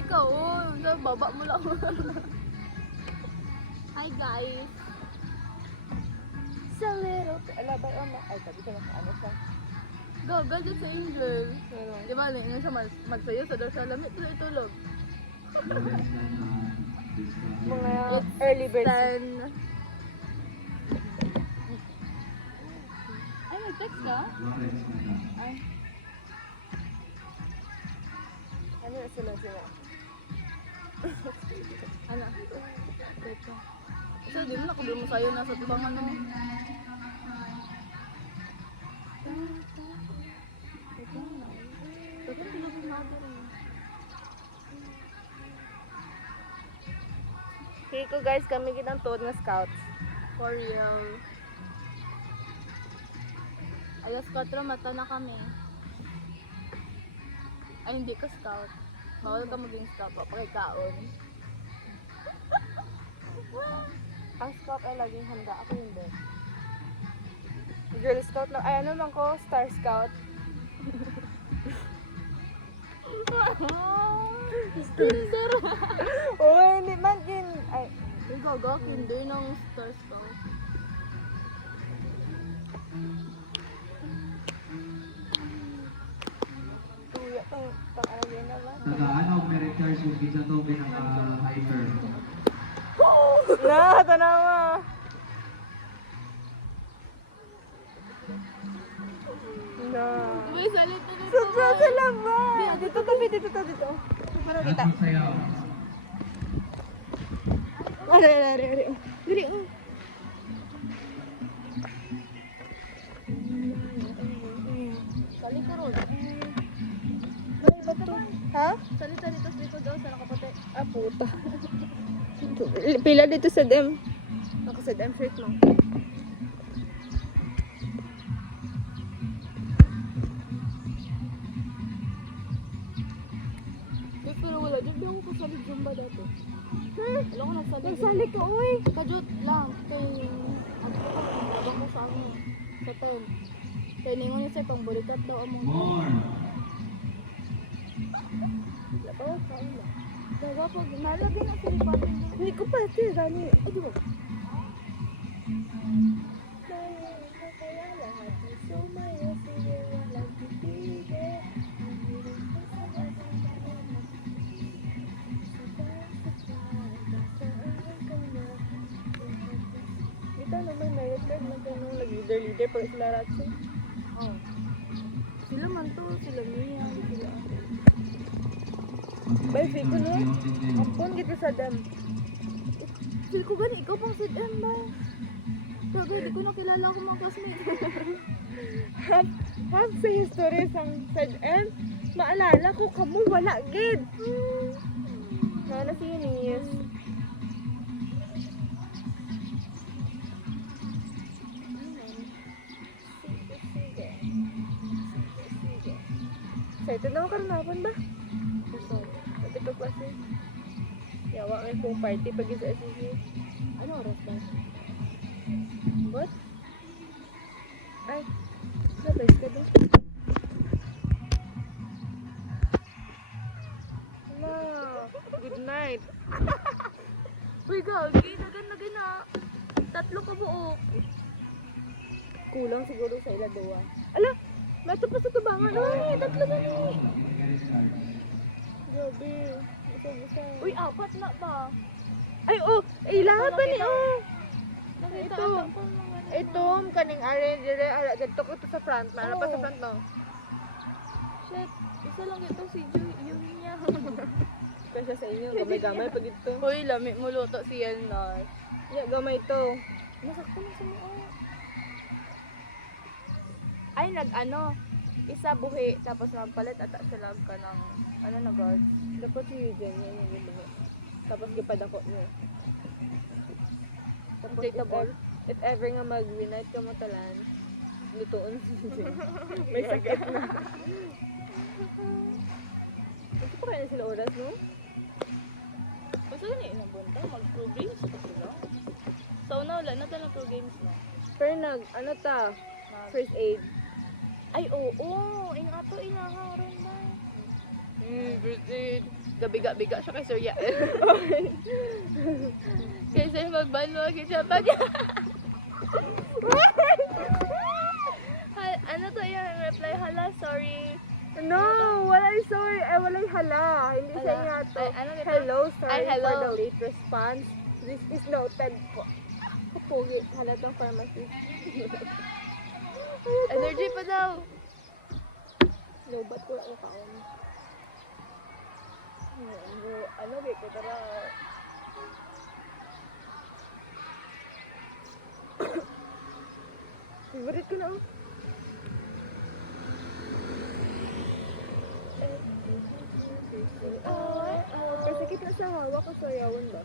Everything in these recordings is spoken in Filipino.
ikaw, oh, sa baba mo lang. Hi guys. Sa little... Ala ba yun? Ay, sabi ko na ano siya. Gagal dyan sa Angel. Di ba, hindi siya magsayo sa daw siya. Lamit tuloy tulog. Mga early birds. 10. Ay, nag-text ka? Ay. Ano na sila? Ano? Teka. So, di mo nakabili mo sa'yo nasa tubang ano. Teka, tulog yung mother eh. Okay ko guys, kami kitang tuod nga scouts. For real. Alas 4 mata na kami. Ay, hindi ka scout. Bawal ka maging scout pa, pakikaon. Ang scout ay laging handa. Ako hindi. Girl scout lang. Ay, ano man ko? Star scout. Tinder! Oo, hindi man din. Ay, Ikaw, hindi ng star scout. tuya pang ano yun naman. Tagaan og merit cards yung pizza to pinaka-hiker. Na, tanawa. Na. Uy, salita na Sa labas. Dito kami, dito. Para kita. At sayaw. Ari. Diri. Salita ron. Ano ba to? Ha? Salita dito daw sa nakaputi. Ah, puta. Pila dito sa dem. Ako sa dem shirt mo. Pero wala, di ako kasali Zumba dati. Wala ko nagsali. Nagsali ka, uy. Kajut lang. Kaya, abang ko sa ano. Sa term. Kaya ningon niya sa'yo, pang balikat daw among. More. Wala pa, saan ba? Daga pag nalagay na sa lipatin doon. Hindi ko pa, sir. Dani. Ay, di ba? Kaya lahat ay sumaya, sige, walang titigil. Dito naman merit card na ganun, nag-leader pag sila ratso. Oh. Sila man to, sila Mia, sila. Bay, feel ko no? Ampun gitu sa dam. Feel ko gani, ikaw pang sit-in ba? Daga, di ko nakilala ko mga classmates. Half sa history sang SEDM, maalala ko kamo wala gid. Nana si Eunice. Sa ito naman karanapan ba? Ito ka klase. Yawa may pong party pag sa SCC. Ano oras ba? What? Ay, labas ka doon. Hala, good night. Uy, gagi, nagan na. Tatlo ka buo. Kulang siguro sa ila duwa. Ala, mato pa sa tubangan. Ay, tatlo na ni. Grabe, busa-busa. Uy, apat na ba? Ay, oh, ilahat pa ni, oh. Nakita Ito. ata ko mga ano. Ito, kaning are, dire, ara, dito ko to sa front. Mara pa sa front, no? Shit, isa lang ito si Yun niya. Kasi sa inyo, gamay-gamay pa dito. Uy, lamig mo luto si Elnar. Ya, gamay to. Nasakto na sa mga. Ay, nag-ano, isa buhi, tapos nagpalit ata sila ka ng, ano na guard. Dapat si Eugene, yan yung gulo. Tapos gipadako niya. Tapos if ever nga mag-unite ka mo talan, lutoon si Eugene. May sakit na. Ito pa kaya sila oras, no? Basta yun eh, nabunta, mag-pro games pa sila. So, wala na tayo pro games na. Pero ano ta? First aid. Ay, oo, inato, inaharon na. First aid. gabiga-biga siya kay Sir Yael. Okay. Kay Sir magbanwa kay siya pa. Ano to yung reply? Hala, sorry. No, walay sorry. Walay hala. Hindi sa Hala. inyo to. Ay, ano dito? Hello, sorry Ay, hello. for the late response. This is noted po. Kapugi. Hala tong pharmacy. Allergy pa daw. Lobat ko ako kaon. Ano, ko tara. Favorite ko na oh. Kasi kita sa hawak ko sayawan ba?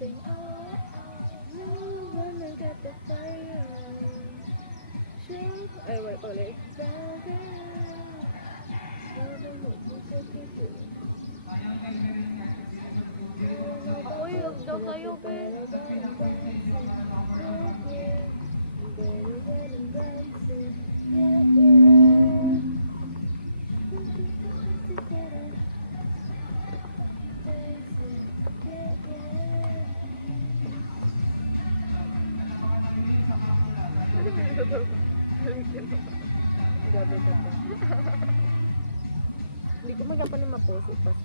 Sing wanna get the fire. Ay, wait, ulit. Uy, huwag daw kayo, pe. Hindi ko magapan na mapost. Pas